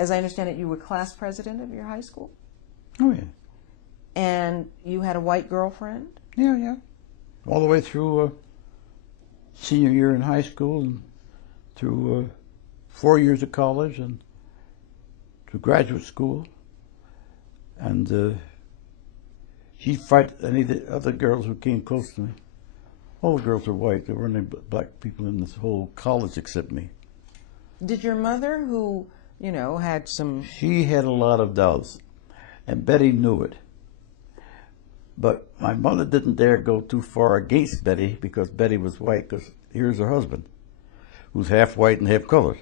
as I understand it, you were class president of your high school? Oh, yeah. And you had a white girlfriend? Yeah, yeah. All the way through senior year in high school and through 4 years of college and to graduate school. And she'd fight any of the other girls who came close to me. All the girls were white. There weren't any black people in this whole college except me. Did your mother, who, you know, had some... She had a lot of doubts, and Betty knew it. But my mother didn't dare go too far against Betty because Betty was white, because here's her husband, who's half white and half colored.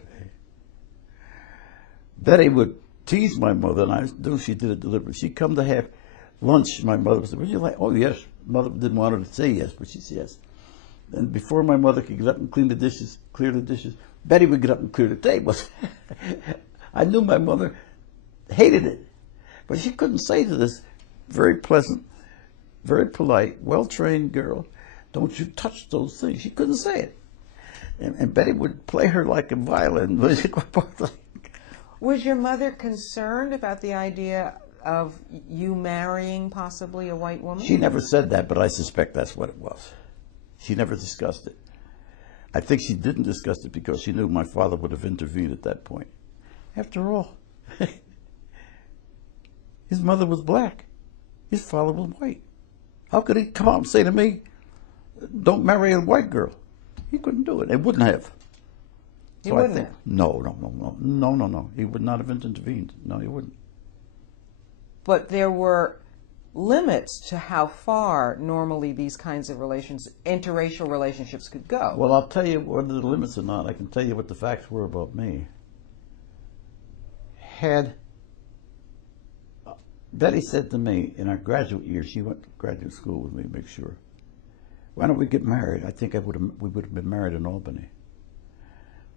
Betty would tease my mother, and I knew she did it deliberately. She'd come to have lunch, my mother would say, would you like? Oh, yes. Mother didn't want her to say yes, but she said yes. And before my mother could get up and clear the dishes, Betty would get up and clear the tables. I knew my mother hated it, but she couldn't say to this very pleasant, very polite, well-trained girl, don't you touch those things. She couldn't say it. And Betty would play her like a violin. Was your mother concerned about the idea of you marrying possibly a white woman? She never said that, but I suspect that's what it was. She never discussed it. I think she didn't discuss it because she knew my father would have intervened at that point. After all, his mother was black. His father was white. How could he come out and say to me, don't marry a white girl? He couldn't do it. He wouldn't have. He wouldn't have? No. He would not have intervened. No, he wouldn't. But there were limits to how far normally these kinds of interracial relationships could go. Well, I'll tell you whether the limits or not. I can tell you what the facts were about me. Betty said to me in our graduate year, she went to graduate school with me to make sure, why don't we get married? I think we would have been married in Albany.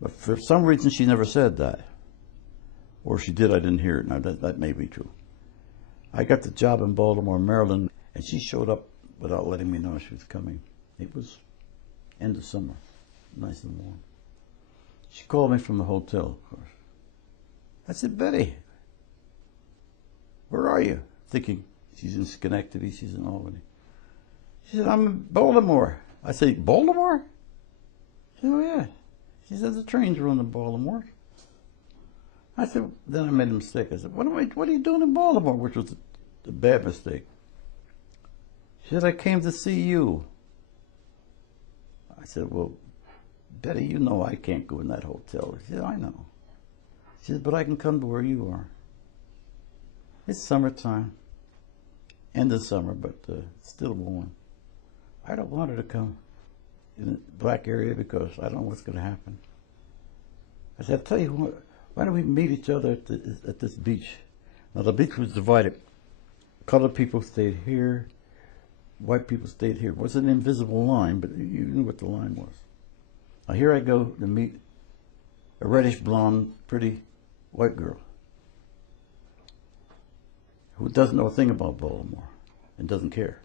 But for some reason, she never said that. Or she did, I didn't hear it. Now, that may be true. I got the job in Baltimore, Maryland, and she showed up without letting me know she was coming. It was end of summer, nice and warm. She called me from the hotel, of course. I said, Betty, where are you? Thinking she's in Schenectady, she's in Albany. She said, I'm in Baltimore. I said, Baltimore? She said, oh, yeah. She said, the trains run to Baltimore. I said, then I made a mistake. I said, what are you doing in Baltimore? Which was a bad mistake. She said, I came to see you. I said, well, Betty, you know I can't go in that hotel. She said, I know. She said, but I can come to where you are. It's summertime. End of summer, but still warm. I don't want her to come in the black area because I don't know what's going to happen. I said, I'll tell you what, why don't we meet each other at this beach? Now, the beach was divided. Colored people stayed here. White people stayed here. It was an invisible line, but you knew what the line was. Now, here I go to meet a reddish blonde, pretty white girl who doesn't know a thing about Baltimore and doesn't care.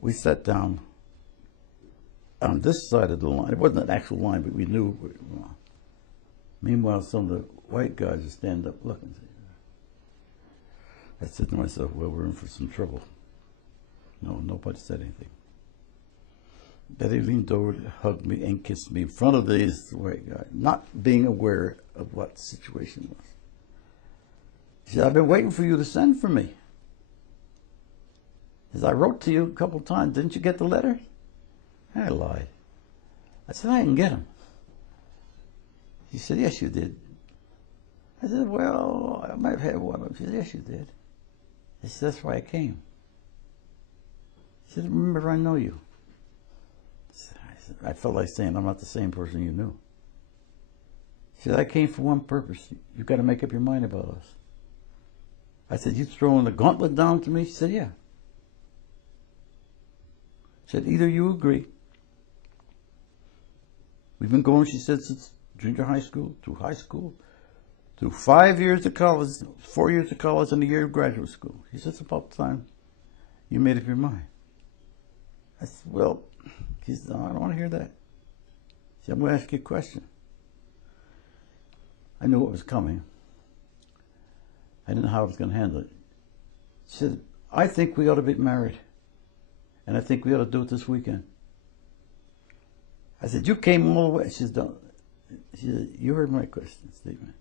We sat down on this side of the line. It wasn't an actual line, but we knew. Meanwhile, some of the white guys would stand up looking. I said to myself, well, we're in for some trouble. No, nobody said anything. Betty leaned over, hugged me, and kissed me in front of these white guys, not being aware of what the situation was. She said, I've been waiting for you to send for me. As I wrote to you a couple times, didn't you get the letter? I lied. I said, I didn't get them. She said, yes, you did. I said, well, I might have had one of them. She said, yes, you did. I said, that's why I came. She said, remember, I know you. I felt like saying, I'm not the same person you knew. She said, I came for one purpose. You've got to make up your mind about us. I said, you throwing the gauntlet down to me? She said, yeah. She said, either you agree. We've been going, she said, since junior high school, through 5 years of college, 4 years of college, and a year of graduate school. She said, it's about time you made up your mind. I said, well, she said, no, I don't want to hear that. She said, I'm going to ask you a question. I knew what was coming. I didn't know how I was going to handle it. She said, I think we ought to be married. And I think we ought to do it this weekend. I said, you came all the way. She said, don't. She said, you heard my question statement.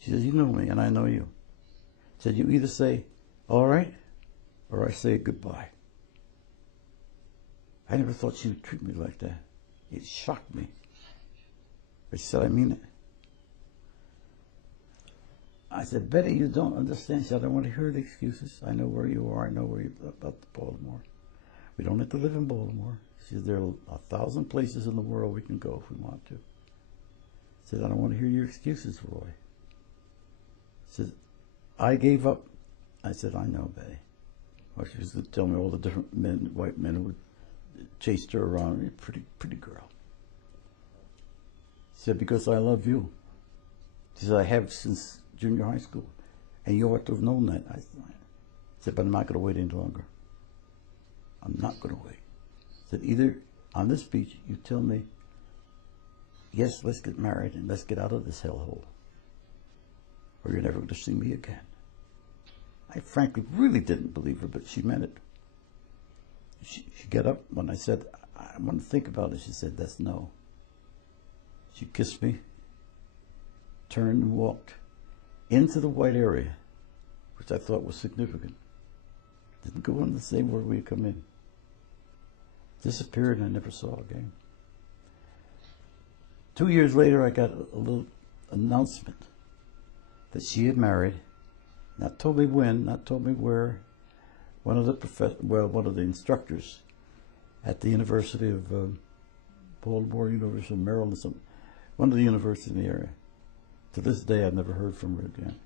She says, you know me and I know you. She said, you either say, all right, or I say goodbye. I never thought she would treat me like that. It shocked me. But she said, I mean it. I said, Betty, you don't understand. She said, I don't want to hear the excuses. I know where you are. I know where you're about Baltimore. We don't have to live in Baltimore. She said, there are 1,000 places in the world we can go if we want to. She said, I don't want to hear your excuses, Roy. She said, I gave up. I said, I know, Betty. Well, she was going to tell me all the different men, white men who chased her around. Pretty girl. She said, because I love you. She said, I have since junior high school. And you ought to have known that. I said, but I'm not going to wait any longer. I'm not going to wait. I said, either on this beach, you tell me, yes, let's get married and let's get out of this hellhole, or you're never going to see me again. I frankly really didn't believe her, but she meant it. She got up when I said, I want to think about it. She said, that's no. She kissed me, turned and walked into the white area, which I thought was significant. Didn't go in the same way we come in. Disappeared and I never saw again. 2 years later, I got a little announcement that she had married. Not told me when, not told me where. One of the instructors at the University of Baltimore, University of Maryland, one of the universities in the area. To this day, I've never heard from her again.